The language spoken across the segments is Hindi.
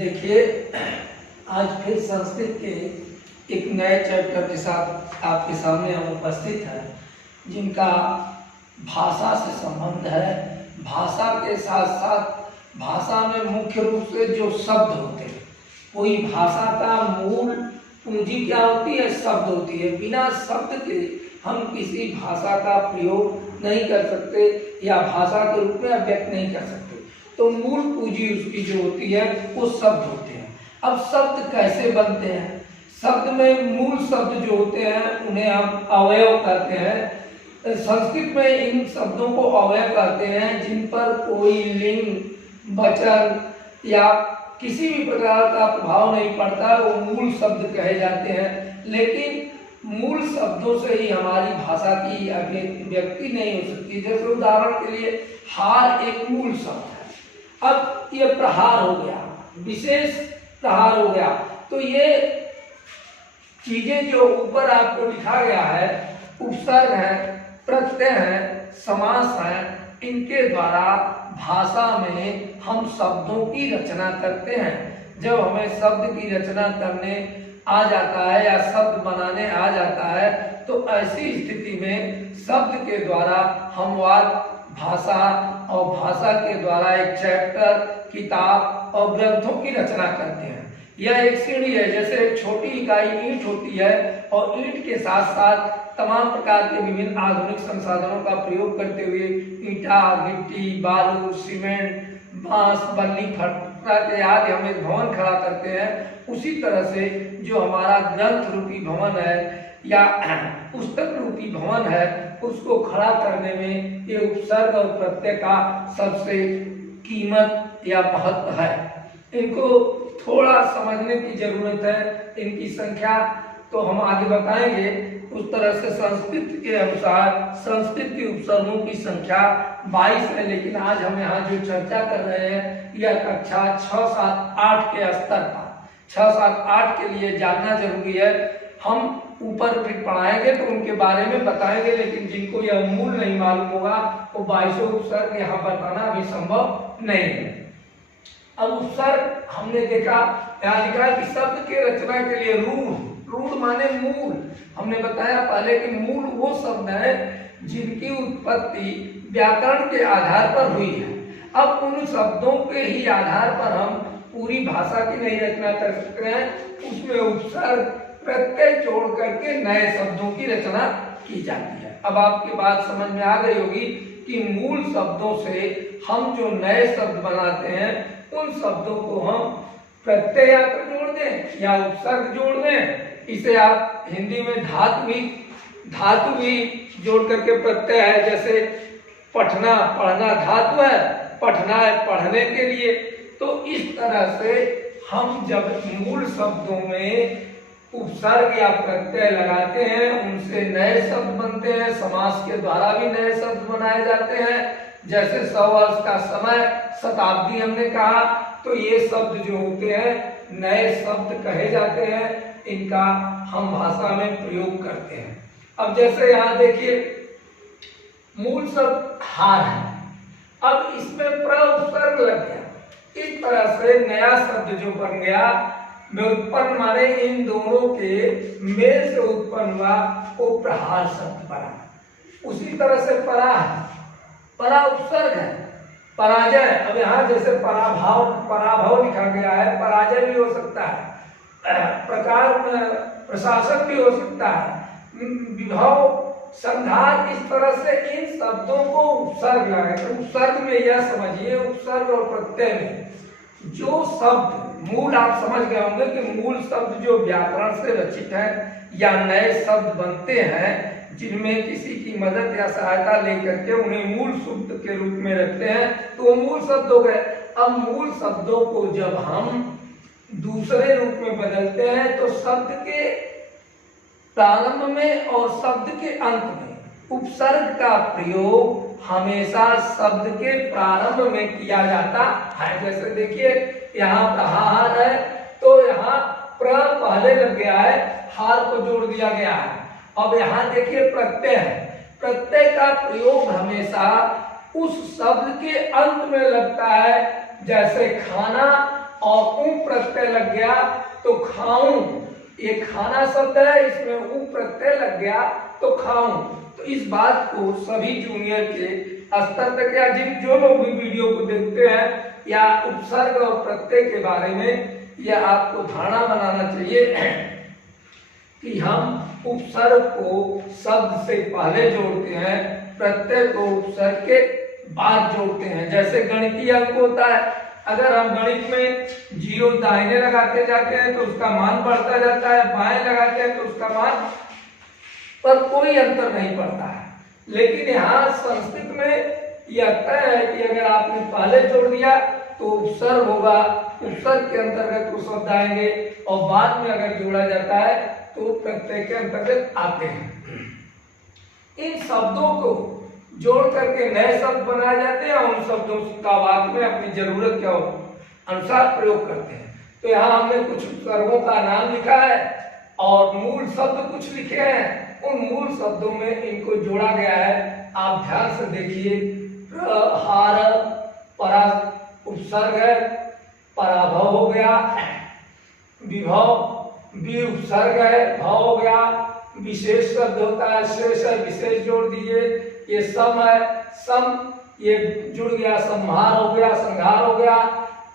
देखिए, आज फिर संस्कृत के एक नए चैप्टर के साथ आपके सामने हम उपस्थित हैं, जिनका भाषा से संबंध है। भाषा के साथ साथ भाषा में मुख्य रूप से जो शब्द होते हैं, कोई भाषा का मूल पूंजी क्या होती है? शब्द होती है। बिना शब्द के हम किसी भाषा का प्रयोग नहीं कर सकते या भाषा के रूप में अभिव्यक्त नहीं कर सकते। तो मूल पूंजी उसकी जो होती है वो शब्द होते हैं। अब शब्द कैसे बनते हैं? शब्द में मूल शब्द जो होते हैं उन्हें हम अवयव कहते हैं। संस्कृत में इन शब्दों को अवयव कहते हैं जिन पर कोई लिंग, वचन या किसी भी प्रकार का प्रभाव नहीं पड़ता, वो मूल शब्द कहे जाते हैं। लेकिन मूल शब्दों से ही हमारी भाषा की अभिव्यक्ति नहीं हो सकती। जैसे उदाहरण के लिए हार एक मूल शब्द है। अब ये प्रहार हो गया, विशेष प्रहार हो गया। तो ये चीजें जो ऊपर आपको लिखा गया है, उपसर्ग है, प्रत्यय है, समास है, इनके द्वारा भाषा में हम शब्दों की रचना करते हैं। जब हमें शब्द की रचना करने आ जाता है या शब्द बनाने आ जाता है, तो ऐसी स्थिति में शब्द के द्वारा हम वाक्य, भाषा और भाषा के द्वारा एक चैप्टर, किताब और ग्रंथों की रचना करते हैं। यह एक सीढ़ी है। जैसे एक छोटी इकाई ईंट होती है और ईंट के साथ साथ तमाम प्रकार के विभिन्न आधुनिक संसाधनों का प्रयोग करते हुए ईंटा, गिट्टी, बालू, सीमेंट, बांस, बल्ली, फटरा के आदि हम एक भवन खड़ा करते हैं। उसी तरह से जो हमारा ग्रंथ रूपी भवन है या पुस्तक रूपी भवन है, उसको खड़ा करने में ये उपसर्ग और प्रत्यय का सबसे कीमत या महत्व है। इनको थोड़ा समझने की जरूरत है। इनकी संख्या तो हम आगे बताएंगे। उस तरह से संस्कृत के अनुसार संस्कृत के उपसर्गों की संख्या 22 है। लेकिन आज हम यहाँ जो चर्चा कर रहे हैं यह कक्षा 6, 7, 8 के स्तर का 6, 7, 8 के लिए जानना जरूरी है। हम ऊपर फिर पढ़ाएंगे तो उनके बारे में बताएंगे, लेकिन जिनको यह मूल नहीं मालूम होगा वो 22 उपसर्ग यहाँ बताना अभी संभव नहीं है। अब उपसर्ग हमने देखा, यहाँ लिखा है कि शब्द के रचना के लिए रूढ़ माने मूल। हमने बताया पहले कि मूल वो शब्द है जिनकी उत्पत्ति व्याकरण के आधार पर हुई है। अब उन शब्दों के ही आधार पर हम पूरी भाषा की नई रचना कर सकते हैं। उसमें उपसर्ग, प्रत्यय जोड़ करके नए शब्दों की रचना की जाती है। अब आपकी बात समझ में आ गई होगी कि मूल शब्दों से हम जो नए शब्द बनाते हैं, उन शब्दों को हम प्रत्यय या तो जोड़ दें या उपसर्ग जोड़ दें। इसे आप हिंदी में धातु भी जोड़ करके प्रत्यय है। जैसे पठना, पढ़ना धातु है, पठना है पढ़ने के लिए। तो इस तरह से हम जब मूल शब्दों में उपसर्ग या प्रत्यय लगाते हैं, उनसे नए शब्द बनते हैं। समास के द्वारा भी नए शब्द बनाए जाते हैं। जैसे 100 वर्ष का समय, शताब्दी हमने कहा, तो ये शब्द जो होते हैं नए शब्द कहे जाते हैं। इनका हम भाषा में प्रयोग करते हैं। अब जैसे यहाँ देखिए, मूल शब्द हार है। अब इसमें प्र उपसर्ग लग गया। इस तरह से नया शब्द जो बन गया, व्युत्पन्न माने इन दोनों के मेल से उत्पन्न हुआ, वो प्रहार शब्द बना। उसी तरह से परा है, परा उपसर्ग है। पराजय, अब यहाँ जैसे पराभव लिखा गया है, पराजय भी हो सकता है, प्रकार प्रशासन भी हो सकता है, विभव, संधार। इस तरह से इन शब्दों को उपसर्ग लगा। तो उपसर्ग में यह समझिए, उपसर्ग और प्रत्यय में जो शब्द मूल, आप समझ गए होंगे कि मूल शब्द जो व्याकरण से रचित है या नए शब्द बनते हैं, जिनमें किसी की मदद या सहायता लेकर के उन्हें मूल शब्द के रूप में रखते हैं, तो वो मूल शब्द हो गए। अब मूल शब्दों को जब हम दूसरे रूप में बदलते हैं, तो शब्द के प्रारंभ में और शब्द के अंत में उपसर्ग का प्रयोग हमेशा शब्द के प्रारंभ में किया जाता है। जैसे देखिए, यहाँ प्रहार है, तो यहाँ प्र पहले लग गया है, हार को जोड़ दिया गया है। अब यहाँ देखिए प्रत्यय है। प्रत्यय का प्रयोग हमेशा उस शब्द के अंत में लगता है। जैसे खाना, और ऊ प्रत्यय लग गया तो खाऊं, ये खाना शब्द है, इसमें ऊ प्रत्यय लग गया तो खाऊं। तो इस बात को सभी जूनियर के स्तर तक या जो लोग भी वीडियो को देखते हैं या उपसर्ग और प्रत्यय के बारे में यह आपको धारणा बनाना चाहिए कि हम उपसर्ग को शब्द से पहले जोड़ते हैं, प्रत्यय को उपसर्ग के बाद जोड़ते हैं। जैसे गणितीय अंक होता है, अगर हम गणित में 0 दाहिने लगाते जाते हैं तो उसका मान बढ़ता जाता है, बाएं लगाते हैं तो उसका मान पर कोई अंतर नहीं पड़ता है। लेकिन यहाँ संस्कृत में यह तय है कि अगर आपने पहले जोड़ दिया तो उपसर्ग होगा, उपसर्ग के अंतर्गत वो शब्द आएंगे, और बाद में अगर जोड़ा जाता है तो प्रत्यय के अंतर्गत आते हैं। इन शब्दों को जोड़ करके नए शब्द बनाए जाते हैं और उन शब्दों का वाक्य में अपनी जरूरत के अनुसार प्रयोग करते हैं। तो यहाँ हमने कुछ उपसर्गों का नाम लिखा है और मूल शब्द कुछ लिखे हैं, उन मूल शब्दों में इनको जोड़ा गया है। आप ध्यान से देखिए, प्रहार परा उपसर्ग है, पराभव हो गया, विभव भी उपसर्ग है, भाव हो गया, विशेष शब्द होता है, शेष है, विशेष जोड़ दीजिए, ये सम है, सम ये जुड़ गया, संहार हो गया, संहार हो गया।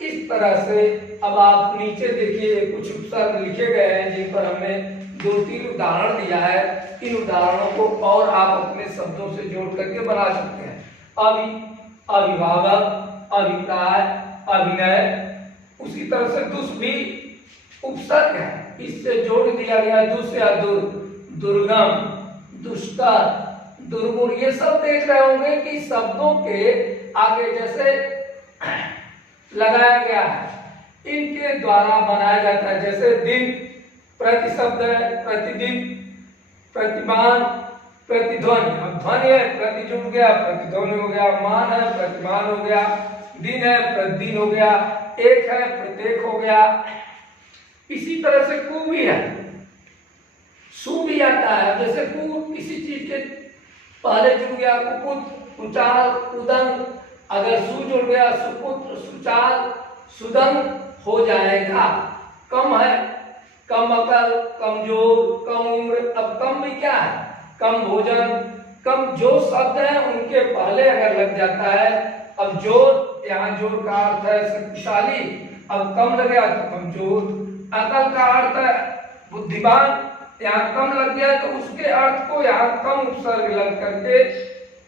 इस तरह से अब आप नीचे देखिए कुछ उपसर्ग लिखे गए हैं जिन पर हमने 2-3 उदाहरण दिया है। इन उदाहरणों को और आप अपने शब्दों से जोड़ करके बना सकते हैं। अभिभावक, अभिप्राय, अभिनय, उसी तरह से दुष् भी उपसर्ग है, इससे जोड़ दिया गया दुष् या दुर्गम, दुष्कर, दुर्गुण। ये सब देख रहे होंगे कि शब्दों के आगे जैसे लगाया गया है, इनके द्वारा बनाया जाता है। जैसे दिन प्रति शब्द है, प्रतिदिन, प्रतिमान, प्रतिध्वनि, अब ध्वनि है, प्रति जुड़ गया, प्रतिध्वनि हो गया, मान है, प्रतिमान हो गया, दिन है, प्रतिदिन हो गया, एक है, प्रत्येक हो गया। इसी तरह से कु भी है, सु भी आता है। जैसे कु किसी चीज के पहले जुड़ गया, कुपुत, कुचाल, कुदन, अगर सु जुड़ गया, सुपुत्र, सुचाल, सुदन हो जाएगा। कम है, कम अकल, कमजोर, कम उम्र। अब कम भी क्या है, कम भोजन, कम जो शब्द है उनके पहले अगर लग जाता है। अब जोर, यहाँ जोर का अर्थ है शक्तिशाली, अब कम लग गया तो कमजोर। अकल का अर्थ है बुद्धिमान, यहाँ कम लग गया तो उसके अर्थ को यहाँ कम उपसर्ग लग करके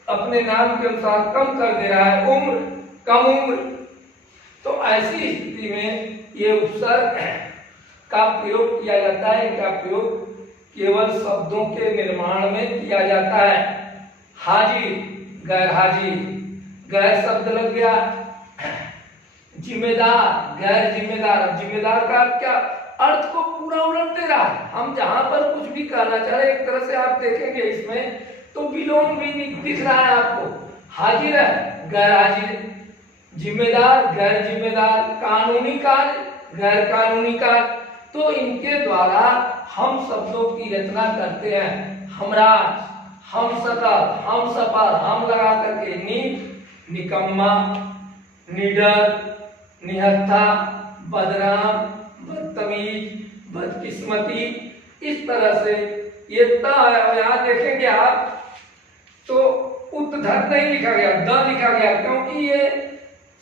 अपने नाम के अनुसार कम कर दे रहा है। उम्र, कम उम्र। तो ऐसी स्थिति में ये उपसर्ग का प्रयोग किया जाता है। इनका प्रयोग केवल शब्दों के निर्माण में किया जाता है। हाजिर, गैर हाजिर, गैर शब्द लग गया। जिम्मेदार, गैर जिम्मेदार। अब जिम्मेदार का क्या अर्थ को पूरा उलट दे रहा है। हम जहां पर कुछ भी कहना चाह रहे हैं, एक तरह से आप देखेंगे इसमें तो विलोम भी दिख रहा है आपको। हाजिर है, गैर हाजिर, जिम्मेदार, गैर जिम्मेदार, कानूनी कार्य, गैर कानूनी कार्य। तो इनके द्वारा हम शब्दों की रचना करते हैं। हमराज, हम सतर, हम सफर, हम लगा करके निकम्मा, निडर, निहत्था, बदनाम, बदतमीज, बदकिस्मती। इस तरह से ये त है। यहाँ देखेंगे आप तो उत्धर नहीं लिखा गया, द लिखा गया, क्योंकि ये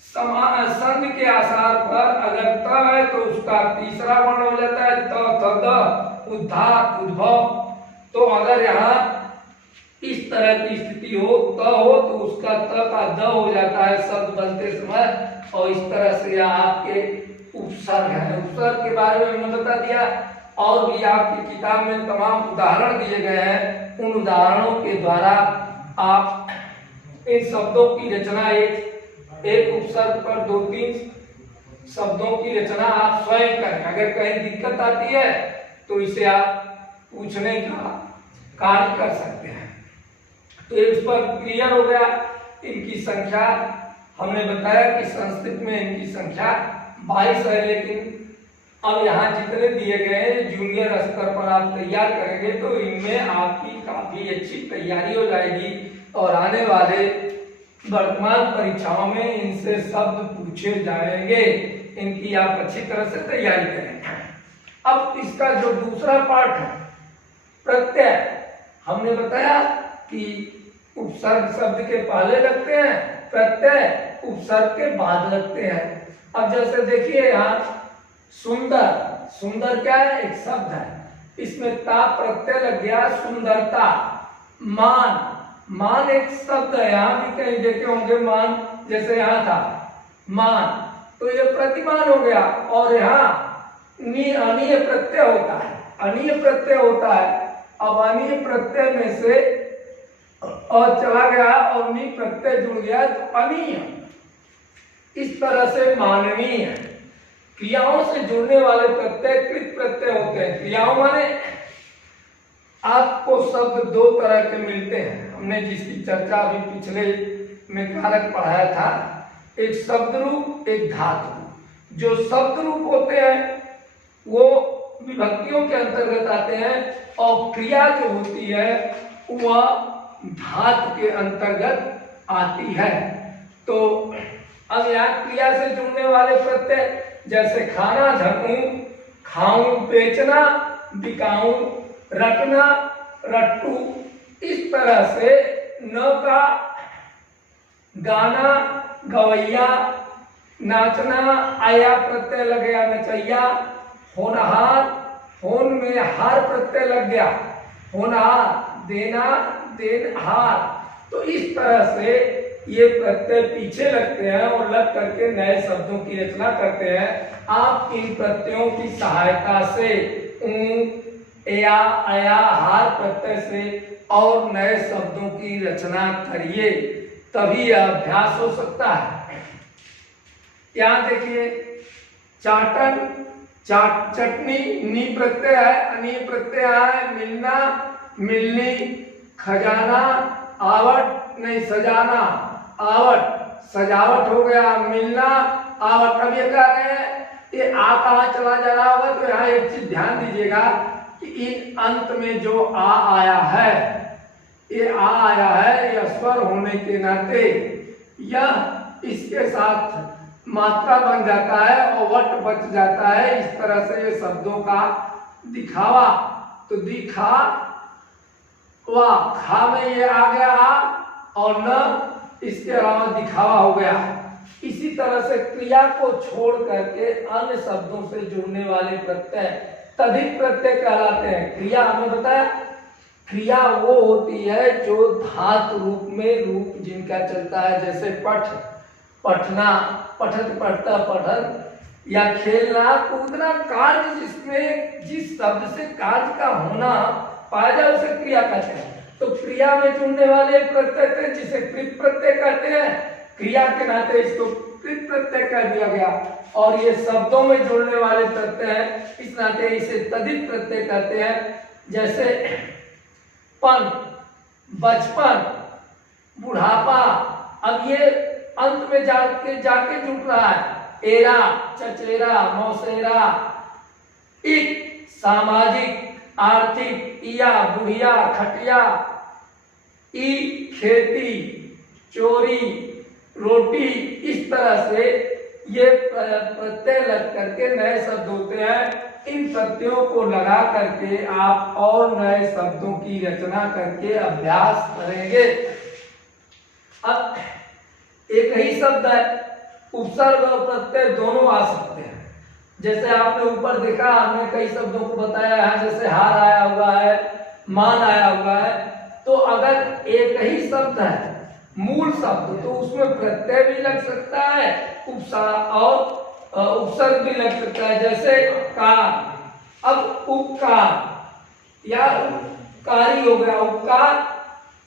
संधि के आधार पर अगर त है तो उसका तीसरा वर्ण हो जाता है त, थ, द, उद्धार, उद्भव। तो अगर यहाँ इस तरह की स्थिति हो, त हो, तो उसका त का द हो जाता है शब्द बनते समय। और इस तरह से आपके उपसर्ग है। उपसर्ग के बारे में हमने बता दिया, और भी आपकी किताब में तमाम उदाहरण दिए गए हैं। उन उदाहरणों के द्वारा आप इन शब्दों की रचना एक उपसर्ग पर 2-3 शब्दों की रचना आप स्वयं करें। अगर कहीं दिक्कत आती है तो इसे आप पूछने का कार्य कर सकते हैं। तो इस पर क्लियर हो गया। इनकी संख्या हमने बताया कि संस्कृत में इनकी संख्या 22 है, लेकिन अब यहाँ जितने दिए गए हैं जूनियर स्तर पर आप तैयार करेंगे तो इनमें आपकी काफी अच्छी तैयारी हो जाएगी और आने वाले वर्तमान परीक्षाओं में इनसे शब्द पूछे जाएंगे। इनकी आप अच्छी तरह से तैयारी करें। अब इसका जो दूसरा पार्ट है प्रत्यय, हमने बताया कि उपसर्ग शब्द के पहले लगते हैं, प्रत्यय उपसर्ग के बाद लगते हैं। अब जैसे देखिए यहाँ सुंदर, सुंदर क्या है? एक शब्द है, इसमें ता प्रत्यय लग गया, सुंदरता। मान, मान एक शब्द है, यहाँ भी कहीं देखे होंगे मान, जैसे यहाँ था मान, तो ये प्रतिमान हो गया। और यहाँ अनीय प्रत्यय होता है, अनीय प्रत्यय होता है। अब अनीय प्रत्यय में से और चला गया और नी प्रत्यय जुड़ गया तो अनीय। इस तरह से माननीय, क्रियाओं से जुड़ने वाले प्रत्यय कृत प्रत्यय होते हैं। क्रियाओं माने आपको शब्द दो तरह के मिलते हैं, हमने जिसकी चर्चा अभी पिछले में कारक पढ़ाया था, एक शब्द रूप, एक धातु रूप। जो शब्द रूप होते हैं वो विभक्तियों के अंतर्गत आते हैं और क्रिया जो होती है वह धातु के अंतर्गत आती है। तो अब यहाँ क्रिया से जुड़ने वाले प्रत्यय जैसे खाना, झकूं, खाऊं, बेचना, बिकाऊं, रटना, रट्टू, इस तरह से न का गाना, गवैया, नाचना, आया प्रत्यय लग गया, नचैया, होनहार, होन में हार प्रत्यय लग गया, होनहार, देना, देनहार। तो इस तरह से ये प्रत्यय पीछे लगते हैं और लग करके नए शब्दों की रचना करते हैं। आप इन प्रत्ययों की सहायता से या, अया, हार प्रत्यय से और नए शब्दों की रचना करिए, तभी अभ्यास हो सकता है। यहाँ देखिए चाटन, चटनी, नी प्रत्यय है, अनी प्रत्यय है, मिलना, मिलनी, खजाना, आवट, नहीं सजाना, आवट, सजावट हो गया, मिलना, आवट। अब ये कह रहे हैं ये आ कहाँ चला जा रहा होगा, तो यहाँ एक चीज ध्यान दीजिएगा कि इन अंत में जो आ आया है, ये आ आया है, यह स्वर होने के नाते यह इसके साथ मात्रा बन जाता है और वट बच जाता है। इस तरह से ये शब्दों का दिखावा, तो दिखा वाह, खा में ये आ गया आ और न, इसके अलावा दिखावा हो गया। इसी तरह से क्रिया को छोड़ करके अन्य शब्दों से जुड़ने वाले प्रत्यय तद्धित प्रत्यय कहलाते हैं। क्रिया हमें बताया, क्रिया वो होती है जो धातु रूप में रूप जिनका चलता है, जैसे पठ, पठना, पठत, पढ़ता, पठन, या खेलना, कूदना, कार्य जिसमें जिस शब्द से कार्य का होना पाया जाए उसे क्रिया कहते हैं। तो क्रिया में जुड़ने वाले प्रत्यय थे जिसे कृत प्रत्यय कहते हैं, क्रिया के नाते इसको कृत प्रत्यय कह दिया गया। और ये शब्दों में जुड़ने वाले प्रत्यय हैं, इस नाते इसे तद्धित प्रत्यय कहते हैं। जैसे पन, बचपन, बुढ़ापा, अब ये अंत में जाके जुट रहा है। एरा, चचेरा, मौसेरा, इत, सामाजिक, आर्थिक, इया, बुढ़िया, खटिया, ई, खेती, चोरी, रोटी। इस तरह से ये प्रत्यय लग करके नए शब्द होते हैं। इन प्रत्ययों को लगा करके आप और नए शब्दों की रचना करके अभ्यास करेंगे। अब एक ही शब्द है, उपसर्ग और प्रत्यय दोनों आ सकते हैं। जैसे आपने ऊपर देखा, हमने कई शब्दों को बताया है, जैसे हार आया हुआ है, मान आया हुआ है। तो अगर एक ही शब्द है मूल शब्द, तो उसमें प्रत्यय भी लग सकता है और उपसर्ग भी लग सकता है। जैसे कार, अब उपकार या उपकारी हो गया, उपकार,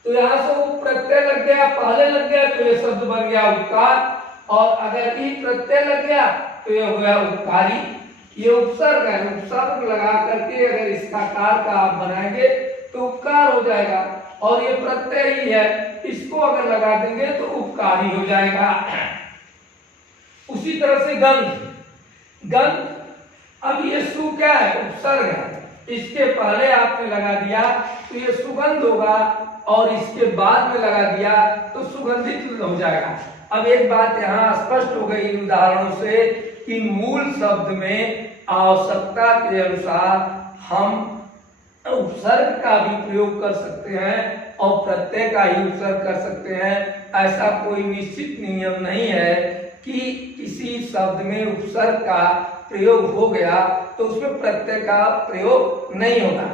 तो यहाँ से उप प्रत्यय लग गया, पहले लग गया तो ये शब्द बन गया उपकार। और अगर ई प्रत्यय लग गया तो ये हो गया उपकारी। ये उपसर्ग है, उपसर्ग लगा करके अगर इसका कार का आप बनाएंगे तो उपकार हो जाएगा। और ये प्रत्यय ही है, इसको अगर लगा देंगे तो उपकारी हो जाएगा। उसी तरह से गंध, गंध, अब ये सु क्या है, उपसर्ग है, इसके पहले आपने लगा दिया तो ये सुगंध होगा, और इसके बाद में लगा दिया तो सुगंधित हो जाएगा। अब एक बात यहाँ स्पष्ट हो गई इन उदाहरणों से कि मूल शब्द में आवश्यकता के अनुसार हम उपसर्ग का भी प्रयोग कर सकते हैं और प्रत्यय का ही उपसर्ग कर सकते हैं। ऐसा कोई निश्चित नियम नहीं है कि किसी शब्द में उपसर्ग का प्रयोग हो गया तो उसमें प्रत्यय का प्रयोग नहीं होगा।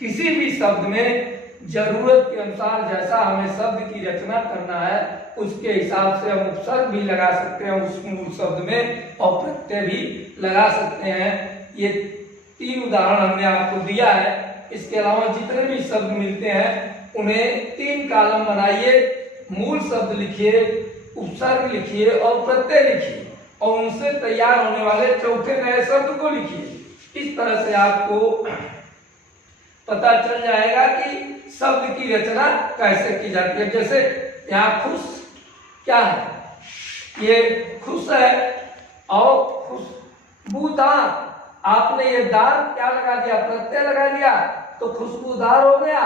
किसी भी शब्द में जरूरत के अनुसार जैसा हमें शब्द की रचना करना है उसके हिसाब से हम उपसर्ग भी लगा सकते हैं उस मूल शब्द में और प्रत्यय भी लगा सकते हैं। ये 3 उदाहरण हमने आपको दिया है। इसके अलावा जितने भी शब्द मिलते हैं उन्हें 3 कॉलम बनाइए, मूल शब्द लिखिए, उपसर्ग लिखिए और प्रत्यय लिखिए और उनसे तैयार होने वाले चौथे नए शब्द को लिखिए। इस तरह से आपको पता चल जाएगा कि शब्द की रचना कैसे की जाती है। जैसे यहाँ खुश क्या है, ये खुश है और खुशबूदार, आपने ये दार क्या लगा दिया, प्रत्यय लगा दिया तो खुशबूदार हो गया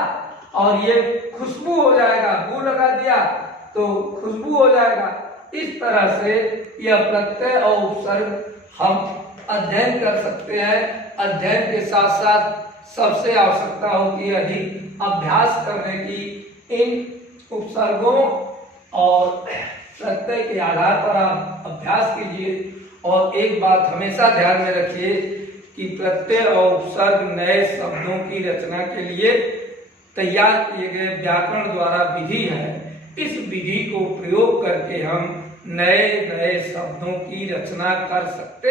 और ये खुशबू हो जाएगा, बू लगा दिया तो खुशबू हो जाएगा। इस तरह से यह प्रत्यय और उपसर्ग हम अध्ययन कर सकते हैं। अध्ययन के साथ साथ सबसे आवश्यकता होती है अधिक अभ्यास करने की। इन उपसर्गों और प्रत्यय के आधार पर आप अभ्यास कीजिए और एक बात हमेशा ध्यान में रखिए कि प्रत्यय और उपसर्ग नए शब्दों की रचना के लिए तैयार किए गए व्याकरण द्वारा विधि है। इस विधि को प्रयोग करके हम नए नए शब्दों की रचना कर सकते